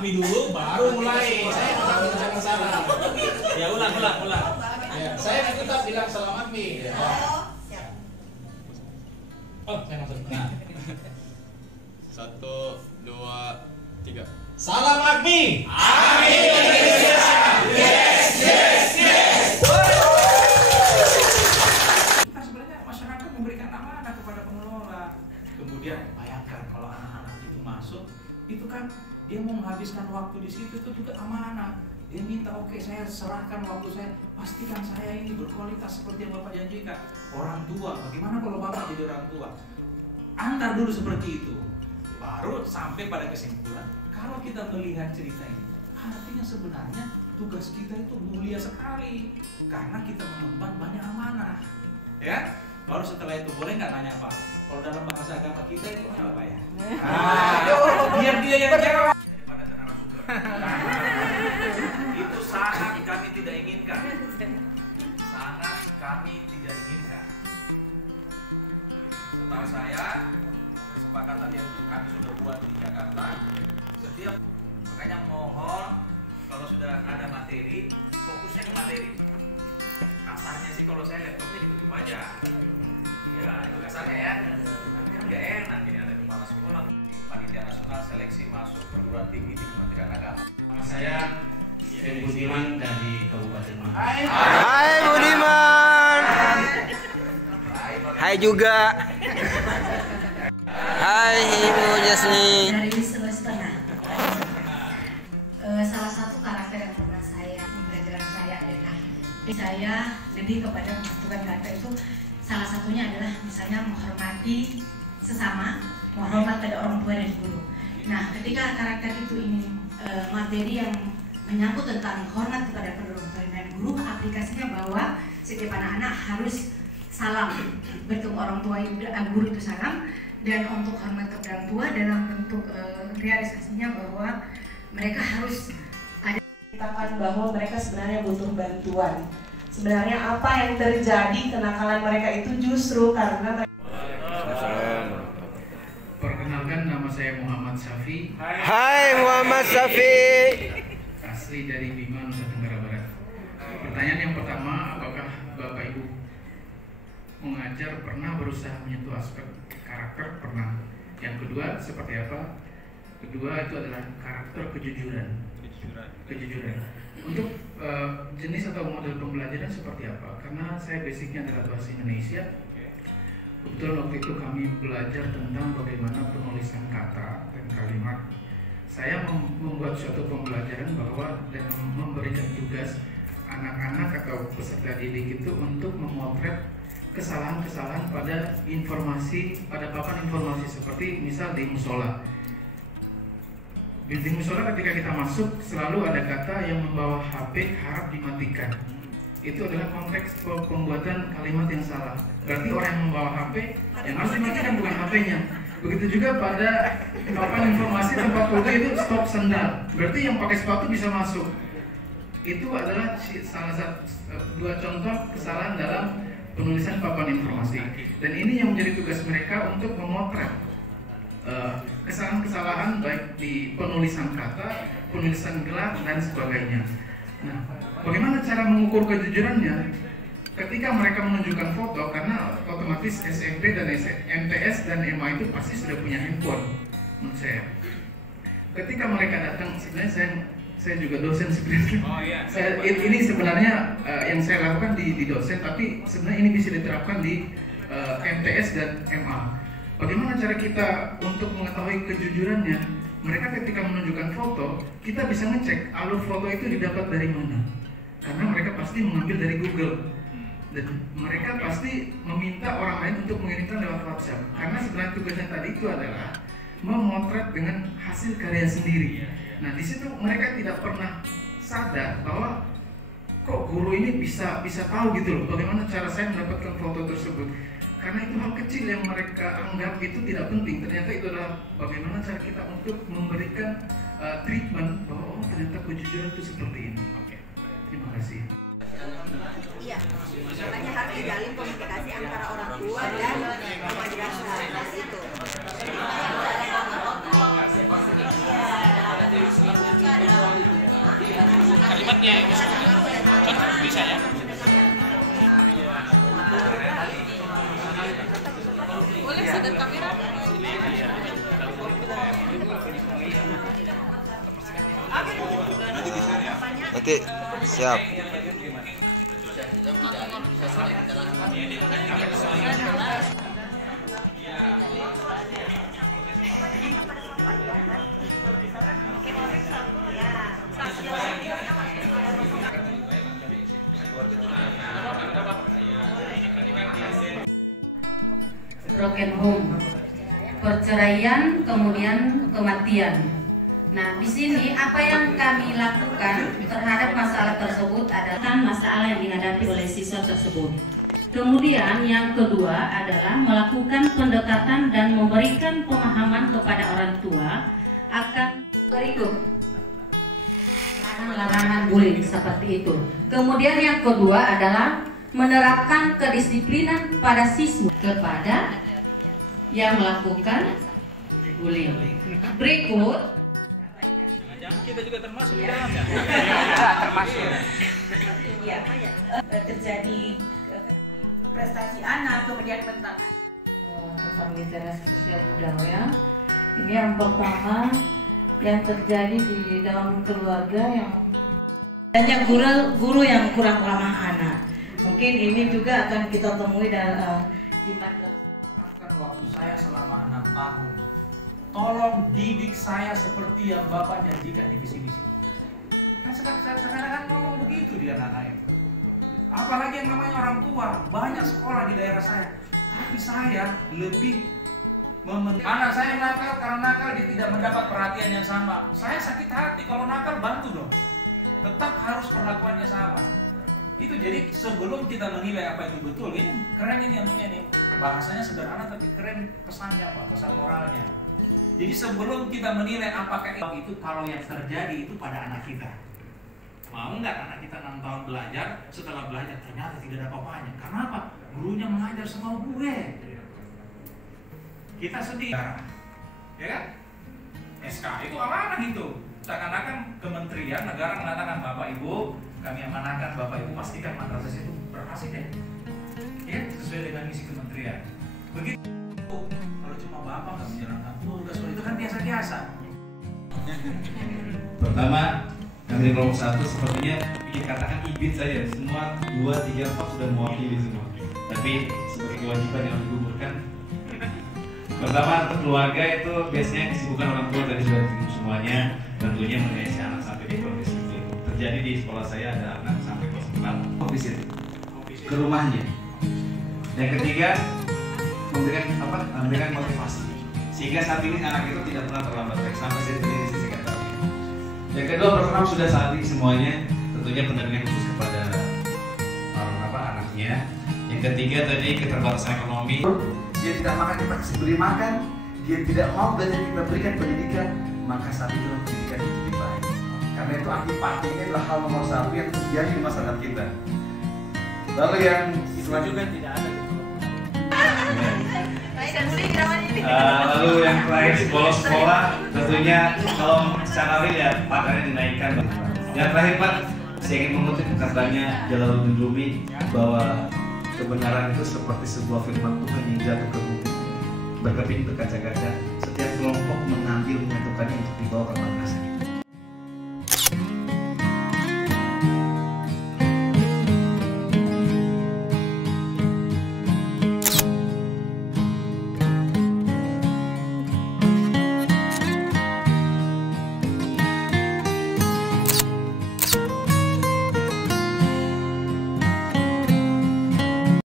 Agmi dulu, baru mulai. Saya jangan salah. Ya ulang. Ya, saya tetap bilang salam Agmi. Ya. Oh, saya masuk. Nah. 1, 2, 3. Salam Agmi. Kita sebenarnya masyarakat memberikan amanah kepada pengelola. Kemudian bayangkan kalau anak-anak itu masuk, itu kan dia mau menghabiskan waktu di situ, itu juga amanah. Dia minta, oke, saya serahkan waktu saya, pastikan saya ini berkualitas seperti yang Bapak janjikan. Orang tua, bagaimana kalau Bapak jadi orang tua? Antar dulu seperti itu, baru sampai pada kesimpulan. Kalau kita melihat cerita ini, artinya sebenarnya tugas kita itu mulia sekali, karena kita mengemban banyak amanah, ya. Baru setelah itu boleh nggak nanya Pak? Kalau dalam bahasa agama kita itu apa Pak ya? Biar dia yang jawab daripada ke narasumber. Itu sangat kami tidak inginkan. Sangat kami tidak inginkan. Setahu saya, kesepakatan yang kami sudah buat di Jakarta, setiap makanya mohon kalau sudah ada materi, fokusnya ke materi. Kasarnya sih kalau saya laptopnya ditutup aja. Ya, itu kasarnya ya. Tapi kan nggak enak ini ada kepala sekolah. Panitia Nasional Seleksi Masuk Perguruan Tinggi di Kementerian Agama. Nama saya Budiman dari Kabupaten Malang. Hai Budiman. Hai juga. Hai Ibu Jasni. Dari setengah. Salah satu karakter yang pernah saya pembelajaran saya adalah saya lebih kepada pembentukan karakter itu salah satunya adalah misalnya menghormati sesama, menghormat pada orang tua dan guru. Nah, ketika karakter itu ini materi yang menyangkut tentang hormat kepada kedua orang tua dan guru, aplikasinya bahwa setiap anak-anak harus salam bertemu orang tua guru itu salam, dan untuk hormat kepada orang tua dalam bentuk realisasinya bahwa mereka harus ada katakan bahwa mereka sebenarnya butuh bantuan. Sebenarnya apa yang terjadi kenakalan mereka itu justru karena mereka. Perkenalkan, nama saya Muhammad Safi. Hai Muhammad Safi. Asli dari Bima, Nusa Tenggara Barat. Pertanyaan yang pertama, apakah Bapak Ibu mengajar pernah berusaha menyentuh aspek karakter? Pernah. Yang kedua, seperti apa? Kedua itu adalah karakter kejujuran. Untuk jenis atau model pembelajaran seperti apa? Karena saya basicnya adalah bahasa Indonesia. Kebetulan waktu itu kami belajar tentang bagaimana penulisan kata dan kalimat. Saya membuat suatu pembelajaran bahwa dan memberikan tugas anak-anak atau peserta didik itu untuk memotret kesalahan-kesalahan pada informasi, pada papan informasi seperti misal di musola. Di musola ketika kita masuk selalu ada kata yang membawa HP harap dimatikan. Itu adalah konteks pembuatan kalimat yang salah. Berarti orang yang membawa HP yang harus dimatikan bukan HP-nya. Begitu juga pada papan informasi tempat foto itu stop sendal. Berarti yang pakai sepatu bisa masuk. Itu adalah salah satu dua contoh kesalahan dalam penulisan papan informasi. Dan ini yang menjadi tugas mereka untuk memotret kesalahan-kesalahan baik di penulisan kata, penulisan gelar dan sebagainya. Nah, bagaimana cara mengukur kejujurannya? Ketika mereka menunjukkan foto, karena otomatis SMP dan MTS dan MA itu pasti sudah punya handphone, menurut saya. Ketika mereka datang, sebenarnya saya juga dosen sebenarnya. Oh, iya. Ini sebenarnya yang saya lakukan di dosen, tapi sebenarnya ini bisa diterapkan di MTS dan MA. Bagaimana cara kita untuk mengetahui kejujurannya? Mereka ketika menunjukkan foto, kita bisa ngecek alur foto itu didapat dari mana. Karena mereka pasti mengambil dari Google. Dan mereka pasti meminta orang lain untuk mengirimkan lewat WhatsApp. Karena sebenarnya tugasnya tadi itu adalah memotret dengan hasil karya sendiri. Nah, di situ mereka tidak pernah sadar bahwa kok guru ini bisa tahu gitu loh bagaimana cara saya mendapatkan foto tersebut. Karena itu hal kecil yang mereka anggap itu tidak penting. Ternyata itu adalah bagaimana cara kita untuk memberikan treatment bahwa oh ternyata kejujuran itu seperti ini. Terima kasih. Iya, makanya harus dijalin komunikasi antara orang tua dan madrasah itu. mic-nya yang masuk. Bisa ya? Boleh sadar kamera? Nanti siap. Broken home, perceraian, kemudian kematian. Nah, di sini apa yang kami lakukan terhadap masalah tersebut adalah masalah yang dihadapi oleh siswa tersebut. Kemudian yang kedua adalah melakukan pendekatan dan memberikan pemahaman kepada orang tua akan berikut larangan bullying seperti itu. Kemudian yang kedua adalah menerapkan kedisiplinan pada siswa kepada yang melakukan bullying. Berikut Kita juga termasuk di dalamnya. Termasuk. Iya. Terjadi prestasi anak, kemudian tentang tentang literasi sosial budaya. Ini yang pertama yang terjadi di dalam keluarga yang banyak guru yang kurang ramah anak. Mungkin ini juga akan kita temui dalam di madrasah. Waktu saya selama 6 tahun, tolong didik saya seperti yang Bapak janjikan di visi-misi. Kan sekarang kan ngomong begitu dia anak itu. Apalagi yang namanya orang tua, banyak sekolah di daerah saya. Tapi saya lebih anak saya nakal, karena nakal dia tidak mendapat perhatian yang sama. Saya sakit hati, kalau nakal bantu dong. Tetap harus perlakuannya sama. Itu jadi sebelum kita menilai apa itu betul, ini keren ini anunya nih. Bahasanya sederhana tapi keren pesannya Pak, pesan moralnya. Jadi sebelum kita menilai apakah itu kalau yang terjadi itu pada anak kita. Mau nggak anak kita 6 tahun belajar, setelah belajar ternyata tidak ada apa-apanya. Karena apa? Gurunya mengajar semau gue. Kita sedih, ya kan? SK itu amanah itu. Seakan-akan kementerian negara mengatakan Bapak Ibu, kami amanahkan Bapak Ibu pastikan madrasah itu berhasil ya. Ya, sesuai dengan misi kementerian. Begitu. Kalau cuma Bapak nggak menjalankan tugas, itu kan biasa-biasa. Pertama, kami di kelompok 1 sepertinya bikin katakan ibit saja. Semua 2, 3, 4 sudah mewakili semua. Tapi sebagai kewajiban yang harus digugurkan. Pertama, untuk keluarga itu biasanya kesibukan orang tua tadi sudah disinggung semuanya. Tentunya mengenai si anak sampai di kondisi itu. Terjadi di sekolah saya ada anak sampai kelas 4 visit ke rumahnya. Yang ketiga, memberikan motivasi sehingga saat ini anak itu tidak pernah terlambat baik sampai saat ini sisi kata. Yang kedua, pertama sudah saat ini semuanya tentunya pendampingan khusus kepada anaknya. Yang ketiga tadi keterbatasan ekonomi. Dia tidak makan, kita kasih beri makan. Dia tidak mau belajar, kita berikan pendidikan. Maka saat itu pendidikan jadi baik. Karena itu antipati ini adalah hal nomor 1 yang terjadi di masyarakat kita. Lalu yang juga tidak ada. Lalu yang terakhir sekolah tentunya kalau secara real ya pakannya dinaikkan. Yang terakhir Pak, saya ingin mengutip katanya Jalaluddin Rumi bahwa kebenaran itu seperti sebuah firman Tuhan yang jatuh ke bumi berkeping berkaca-kaca.